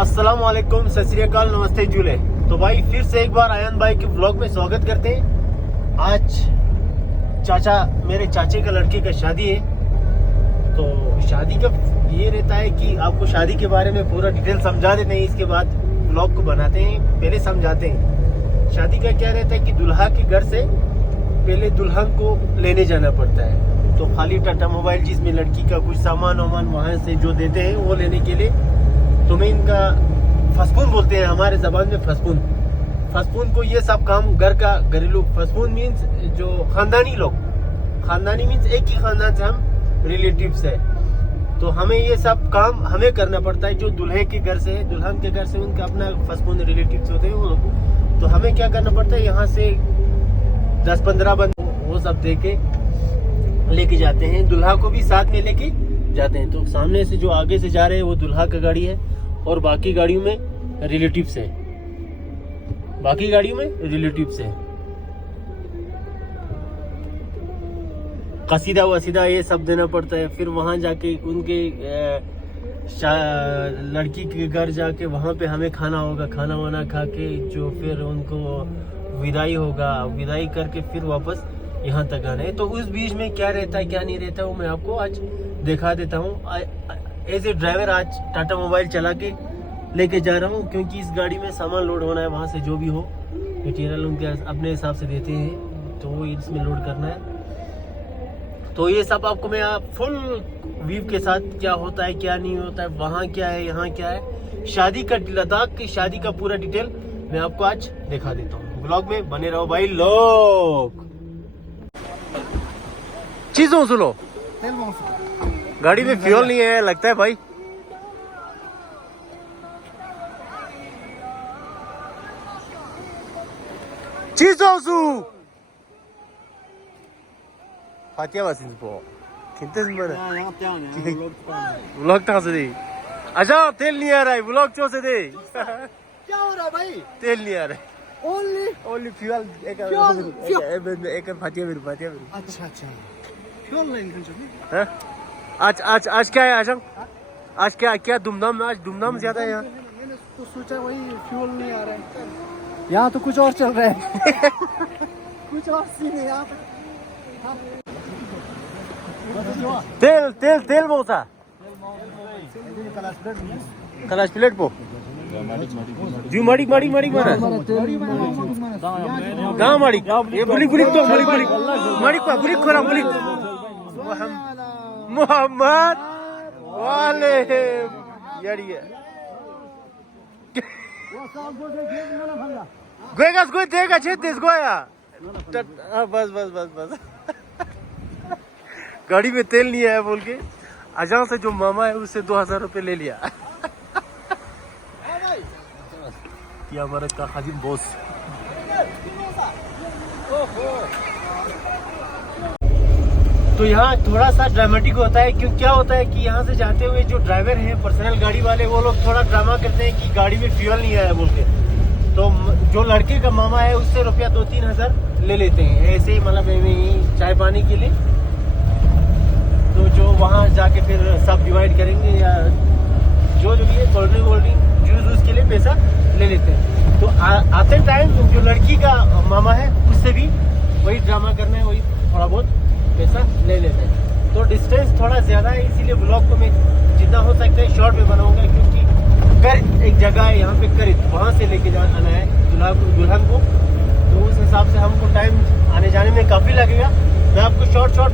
अस्सलाम वालेकुम, सत श्री अकाल, नमस्ते जुले। तो भाई फिर से एक बार आयन भाई के ब्लॉग में स्वागत करते हैं। आज मेरे चाचे का लड़के का शादी है। तो शादी का ये रहता है कि आपको शादी के बारे में पूरा डिटेल समझा देते हैं, इसके बाद ब्लॉग को बनाते हैं। पहले समझाते हैं शादी का क्या रहता है कि दुल्हा के घर से पहले दुल्हन को लेने जाना पड़ता है। तो खाली टाटा मोबाइल जिसमें लड़की का कुछ सामान वामान वहाँ से जो देते हैं वो लेने के लिए तुम्हें इनका फसपून बोलते हैं, हमारे जबान में फसपून। फसपून को ये सब काम घर का घरेलू, फसपून मीन्स जो खानदानी लोग, खानदानी मीन्स एक ही खानदान से हम रिलेटिव्स है। तो हमें ये सब काम हमें करना पड़ता है। जो दुल्हे के घर से है, दुल्हन के घर से उनका अपना फसपून रिलेटिव्स होते हैं वो लोग। तो हमें क्या करना पड़ता है, यहाँ से 10-15 बंद वो सब दे के लेके जाते हैं। दुल्हा को भी साथ में लेके जाते हैं। तो सामने से जो आगे से जा रहे हैं वो दुल्हा का गाड़ी है और बाकी गाड़ियों में रिलेटिव्स है, बाकी गाड़ियों में रिलेटिव्स है। कसीदा वसीदा ये सब देना पड़ता है। फिर वहां जाके उनके लड़की के घर जाके वहां पे हमें खाना होगा, खाना वाना खा के जो फिर उनको विदाई होगा, विदाई करके फिर वापस यहाँ तक आना है। तो उस बीच में क्या रहता है क्या नहीं रहता है वो मैं आपको आज दिखा देता हूँ। एज ए ड्राइवर आज टाटा मोबाइल चला के लेके जा रहा हूँ, क्योंकि इस गाड़ी में सामान लोड होना है। वहाँ से जो भी हो मटीरियल उनके अपने हिसाब से देते हैं, तो वो इसमें लोड करना है। तो ये सब आपको मैं फुल व्यू के साथ क्या होता है क्या नहीं होता है, वहाँ क्या है यहाँ क्या है, शादी का, लद्दाख की शादी का पूरा डिटेल मैं आपको आज दिखा देता हूँ। ब्लॉग में बने रहो भाई लोग। चीजों सुनो, गाड़ी में फ्यूल नहीं है लगता है भाई। चीजों सु फातिया वासिन पो किंतु बड़ा व्लॉग कहाँ से दे? अच्छा तेल नहीं आ रहा है, व्लॉग चो से दे। क्या हो रहा है भाई? तेल नहीं आ रहा है, ओनली फ्यूल। एक फातिया मेरे, फातिया मेरे। अच्छा फ्यूल नहीं हैं? आज क्या है आशंक? आज क्या धूमधाम? आज धूमधाम ज्यादा है यहाँ। मैंने तो सोचा वही फ्यूल नहीं आ रहा है, यहाँ तो कुछ और चल रहा है। कुछ और सीन है यहाँ पे। तेल बहुत सा कलाश प्लेट पो जी माड़ी माड़ी माड़ी मारा कहाँ माड़ी? ये बुलिक तो माड़ी पा बुलिक खोरा बुलिक मोहम्मद वाले यारी गोएगा गोए देगा छे देश गोया। बस गाड़ी में तेल नहीं आया बोल के अजान से जो मामा है उससे 2000 रुपये ले लिया। ये हमारा का खादिम बॉस। तो यहाँ थोड़ा सा ड्रामेटिक होता है, क्यों क्या होता है कि यहाँ से जाते हुए जो ड्राइवर हैं पर्सनल गाड़ी वाले, वो लोग थोड़ा ड्रामा करते हैं कि गाड़ी में फ्यूल नहीं आया बोल के। तो जो लड़के का मामा है उससे रुपया 2-3 हज़ार ले लेते हैं ऐसे ही, मतलब चाय पानी के लिए। तो जो वहाँ जाके फिर सब डिवाइड करेंगे या जो भी है कोल्ड ड्रिंक जूस के लिए पैसा ले लेते हैं। तो आते टाइम जो लड़की का मामा है उससे भी वही ड्रामा करना है, वही थोड़ा बहुत पैसा ले लेते हैं। तो डिस्टेंस थोड़ा ज़्यादा है, इसीलिए ब्लॉग को मैं जितना हो सकता है शॉर्ट में बनाऊंगा, क्योंकि कर एक जगह है यहाँ पे करीब, वहाँ से लेके आना है दुल्हन को। तो उस हिसाब से हमको टाइम आने जाने में काफ़ी लगेगा। मैं आपको शॉर्ट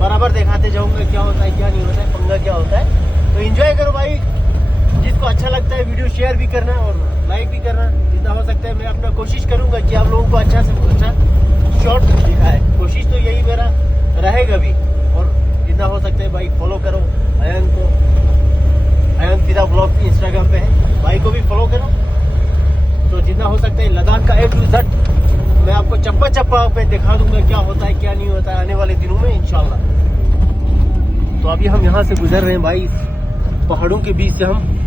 बराबर दिखाते जाऊंगा क्या होता है क्या नहीं होता है, पंगा क्या होता है। तो एंजॉय करो भाई, जिसको अच्छा लगता है वीडियो शेयर भी करना और लाइक भी करना जितना हो सकता है। मैं अपना कोशिश करूंगा कि आप लोगों को अच्छा से अच्छा शॉर्ट दिखाए, कोशिश तो यही मेरा रहेगा भी। और जितना हो सकता है भाई फॉलो करो अयन को, अयन फिदा ब्लॉग इंस्टाग्राम पे है, भाई को भी फॉलो करो। तो जितना हो सकता है लद्दाख का A to Z मैं आपको चप्पा पे दिखा दूंगा क्या होता है क्या नहीं होता है आने वाले दिनों में इंशाल्लाह। तो अभी हम यहाँ से गुजर रहे हैं भाई, पहाड़ों के बीच से हम।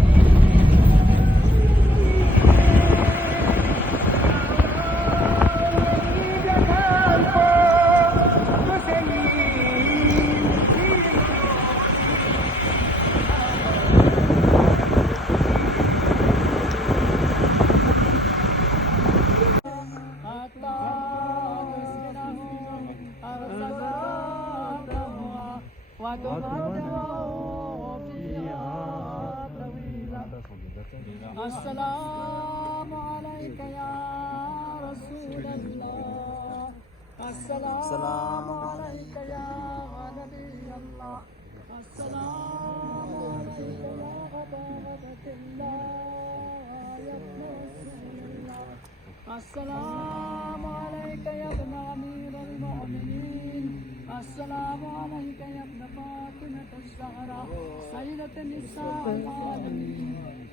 अस्सलामु अलैका या रसूल अल्लाह अस्सलामु अलैका या नबी अल्लाह अस्सलामु अलैका या अबा अब्दुल्लाह या इब्न रसूलिल्लाह अस्सलामु अलैका या इब्न अमीरुल मुमिनीन अस्सलामु अलैका या इब्न फातिमत अज़्ज़हरा सय्यदत निसाइल आलमीन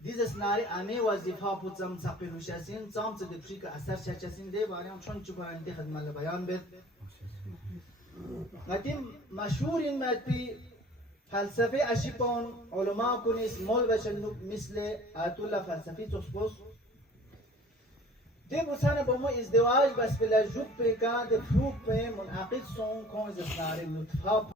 Dieses Nari ame wazifa putzam sapir hushasin zam zu getrika asar chachasin de bariam chon chuparan de khadmal bayan bet qadim mashhurin matpi falsafe ashipon ulama kunis mol bashanuk misle atullah falsafi tusbos de busana bomo izdiwaj bas bila jub pe ka de fuk pe munaqid son kon dieses nari lutfa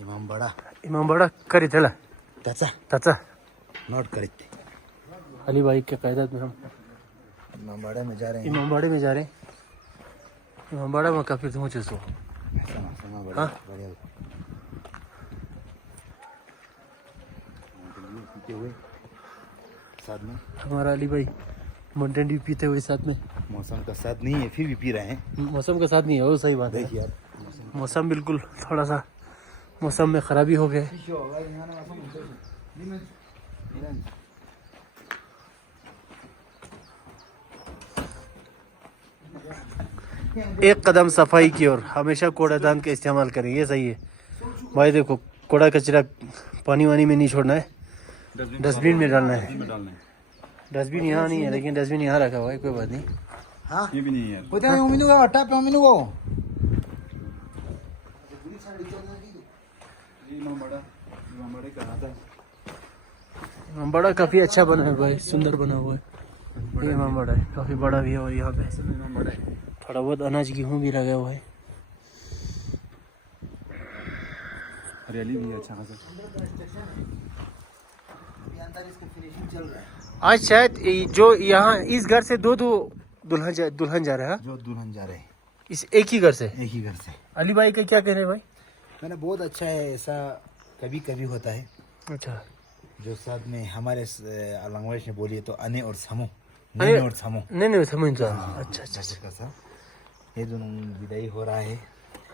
इमाम बड़ा करी चला त्याचा ताचा note करीत ते अली भाई के क़यादत में हम इमामबाड़ा में जा रहे हैं इमामबाड़े में जा रहे हैं इमामबाड़ा में काफ़ी पहुँचे सो sama बढ़िया हाँ? बढ़िया पीते हुए साथ में हमारा अली भाई माउंटेन ड्यू पीते हुए साथ में मौसम का साथ नहीं है फिर भी पी रहे हैं मौसम का साथ नहीं है वो सही बात है देखिए यार मौसम बिल्कुल थोड़ा सा मौसम में ख़राबी हो गए एक कदम सफाई की ओर हमेशा कूड़ादान का इस्तेमाल करें ये सही है भाई देखो कूड़ा कचरा पानी वानी में नहीं छोड़ना है डस्टबिन में डालना है डस्टबिन यहाँ नहीं है लेकिन डस्टबिन यहाँ रखा हुआ है कोई बात नहीं हाँ ये भी नहीं है पता है उम्मीद होगा हटा पे उम्मीद हो बड़ा काफ़ी अच्छा बना है भाई सुंदर बना हुआ है ये इमाम बड़ा है काफ़ी बड़ा भी है और यहाँ पे थोड़ा बहुत अनाज गेहूँ भी लगा हुआ है हरियाली भी अच्छा खासा आज शायद जो यहाँ इस घर से दो दुल्हन जा रहा है जो दुल्हन जा रहे हैं इस एक ही घर से एक ही घर से अली भाई का क्या कहने भाई मैंने बहुत अच्छा है ऐसा कभी कभी होता है अच्छा जो साथ में हमारे लैंग्वेज में बोलिए तो अने और समूह अने नहीं और समूह नहीं समझ जा अच्छा अच्छा का सा ये दोनों विदाई हो रहा है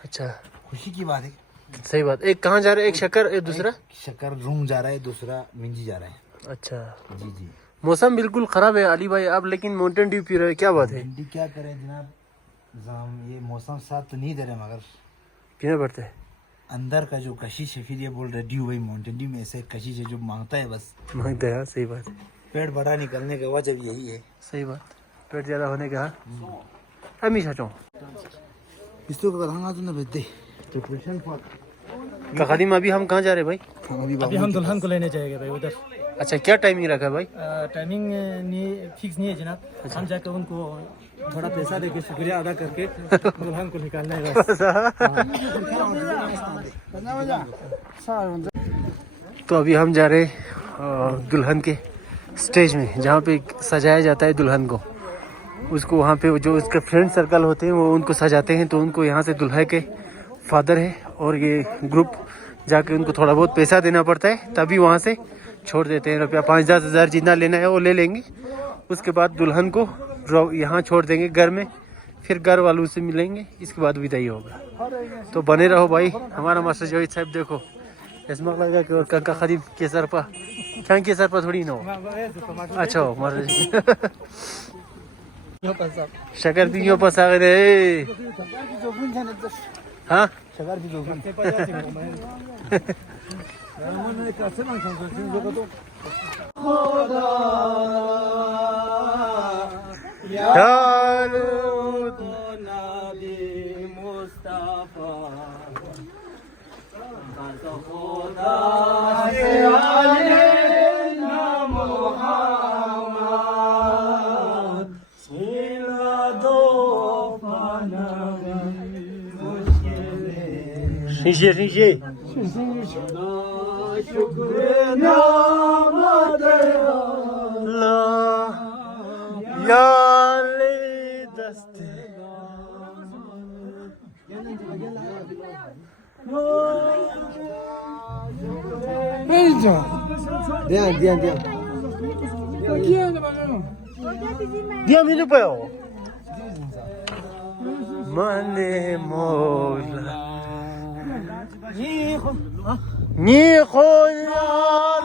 अच्छा खुशी की बात है सही बात एक कहाँ जा रहा है एक शक्कर एक दूसरा शक्कर रूम जा रहा है दूसरा मिंजी जा रहा है अच्छा जी जी मौसम बिल्कुल ख़राब है अली भाई आप लेकिन माउंटेन ड्यू पी रहे हैं क्या बात है भिंडी क्या करें जनाब ये मौसम साथ तो नहीं दे रहे मगर पीना पड़ता है अंदर का जो कशिश है, फिर ये बोल रहे ड्यू भाई माउंटेन ड्यू में ऐसे कशिश है जो मांगता है बस। मांगता है, सही बात है। पेड़ बड़ा निकलने का वजह यही है। सही बात, पेट ज़्यादा होने का हमेशा चो इसको कहाँ तो ना बेचते का खदीम। अभी हम कहाँ जा रहे हैं भाई? अभी हम दुल्हन को लेने जाएंगे भाई उधर। अच्छा, क्या टाइमिंग रखा है भाई? टाइमिंग नहीं फिक्स नहीं है जनाब। हम जाकर उनको थोड़ा पैसा देके शुक्रिया अदा करके दुल्हन को निकालना है बस। तो अभी हम जा रहे हैं दुल्हन के स्टेज में, जहाँ पे सजाया जाता है दुल्हन को। उसको वहाँ पे जो उसके फ्रेंड सर्कल होते हैं वो उनको सजाते हैं। तो उनको यहाँ से दुल्हा के फादर है और ये ग्रुप जाके उनको थोड़ा बहुत पैसा देना पड़ता है, तभी वहाँ से छोड़ देते हैं। रुपया 5-10 हज़ार जितना लेना है वो ले लेंगे। उसके बाद दुल्हन को यहाँ छोड़ देंगे घर में, फिर घर वालों से मिलेंगे, इसके बाद विदाई होगा। तो बने रहो भाई। हमारा मास्टर जोहिद साहब देखो इसमें लगा कि और कंका खदीम केसर पा क्या केसर पा थोड़ी ना हो। अच्छा हो मास्टर जी। शकर पियो पास आ गए। हाँ नीचे दिया मेरे पे हो मने मोला निखोयार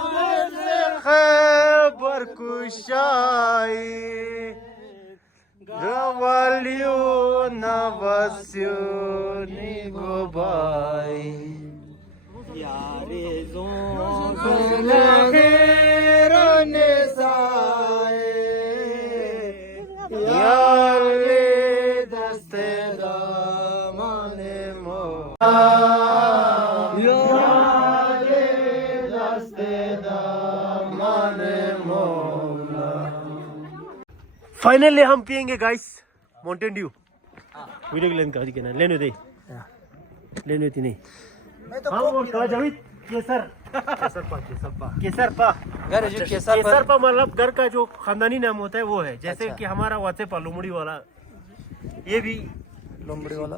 से खबर कुशाई गवालियो नवस्यो निगोबाई यारे जोने साए यारे दस्ते दामने मो फाइनली हम पियेंगे गाइस माउंटेन ड्यू। वीडियो लेन का दिखना लेने दे लेने थी नहीं। हाँ वो कहा जाविद केसर पा केसर पा मतलब घर का जो खानदानी नाम होता है वो है। जैसे कि हमारा वाते पा लोमड़ी वाला, ये भी लोमड़ी वाला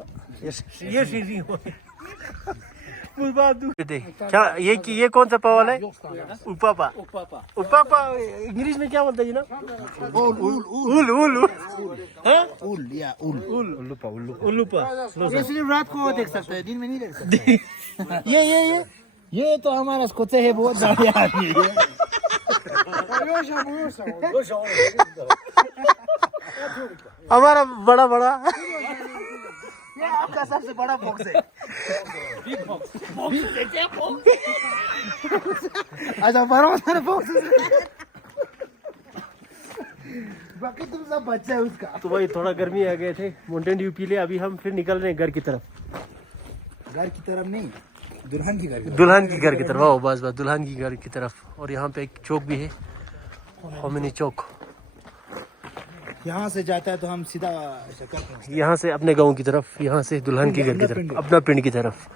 ये सीधी हो क्या ये कौन सा पा वाला है? उपापा इंग्लिश में क्या बोलते हैं ना? उल्लूपा। ये सिर्फ रात को देख सकते हैं, दिन में नहीं देख सकते। ये तो हमारा कोचे है, बहुत बढ़िया आदमी है। हमारा बड़ा ये आपका सबसे बड़ा बॉक्स है। बिग बॉक्स है क्या बॉक्स? अच्छा बड़ा बॉक्स बाकी तुम सब बच्चा है उसका। तो भाई थोड़ा गर्मी आ गए थे, माउंटेन ड्यू पी ले। अभी हम फिर निकल रहे हैं घर की तरफ। घर की तरफ नहीं, दुल्हन की घर की तरफ। वाह बस दुल्हन की घर की तरफ। और यहाँ पे एक चौक भी है, होमिनी चौक। यहाँ से जाता है तो हम सीधा शक्कर यहाँ से अपने गांव की तरफ, यहाँ से दुल्हन की घर की तरफ, अपना पिंड की तरफ।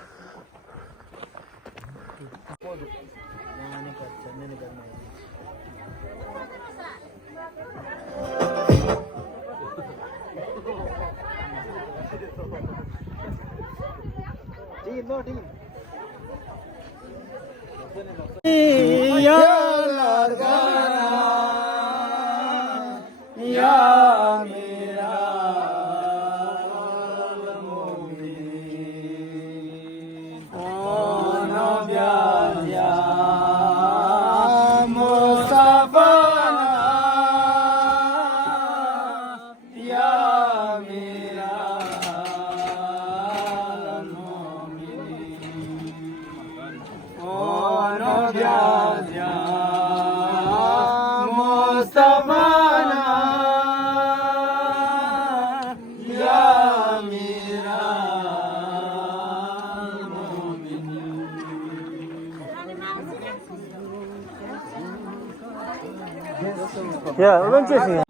Ya, öğreneceksin ya.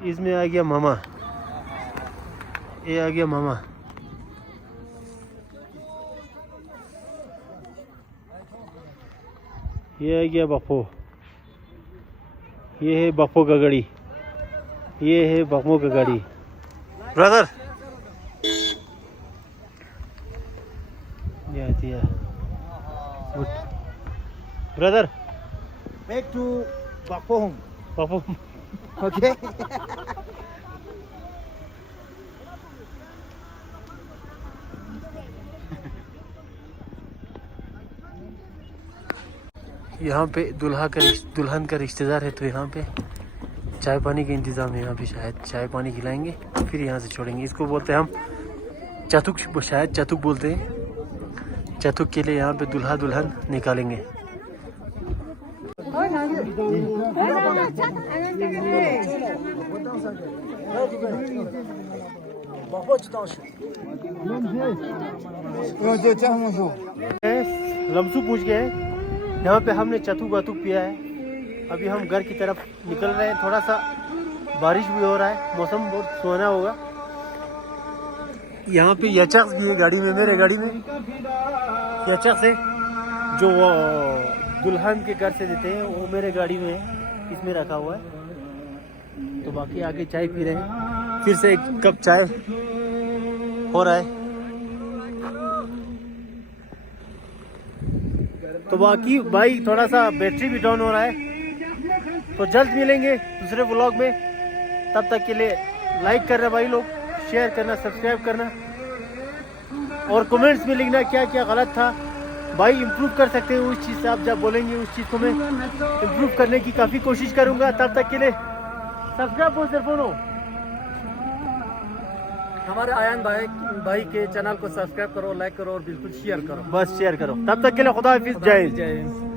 इसमें आ गया मामा, ये आ गया मामा। ये आ गया बापू, ये है बापू का गाड़ी, ये है बापू का गाड़ी। ब्रदर दिया brother Back to Bakohom. Bapu Okay. यहाँ पे दुल्हन का रिश्तेदार है, तो यहाँ पे चाय पानी का इंतज़ाम है। यहाँ पे शायद चाय पानी खिलाएंगे, फिर यहाँ से छोड़ेंगे। इसको बोलते हैं हम चतुक, शायद चतुक बोलते हैं। चतुक के लिए यहाँ पे दूल्हा दुल्हन निकालेंगे। लमसू पूछ गए, यहाँ पे हमने चतुक वतुक पिया है। अभी हम घर की तरफ निकल रहे हैं। थोड़ा सा बारिश भी हो रहा है, मौसम बहुत सुहाना होगा। यहाँ पे यचक्स भी है गाड़ी में, मेरे गाड़ी में यचक्स है जो दुल्हन के घर से देते हैं, वो मेरे गाड़ी में है, इसमें रखा हुआ है। तो बाकी आके चाय पी रहे हैं, फिर से एक कप चाय हो रहा है। तो बाकी भाई थोड़ा सा बैटरी भी डाउन हो रहा है, तो जल्द मिलेंगे दूसरे व्लॉग में। तब तक के लिए लाइक करना भाई लोग, शेयर करना, सब्सक्राइब करना, और कमेंट्स में लिखना क्या क्या गलत था भाई। इम्प्रूव कर सकते हैं उस चीज़ से, आप जब बोलेंगे उस चीज़ को मैं इम्प्रूव करने की काफ़ी कोशिश करूँगा। तब तक के लिए सब्सक्राइब हो सिर्फ बोलो। हमारे आयन भाई के चैनल को सब्सक्राइब करो, लाइक करो और बिल्कुल शेयर करो। बस शेयर करो। तब तक के लिए खुदा हाफिज़, जय हिंद। जय हिंद।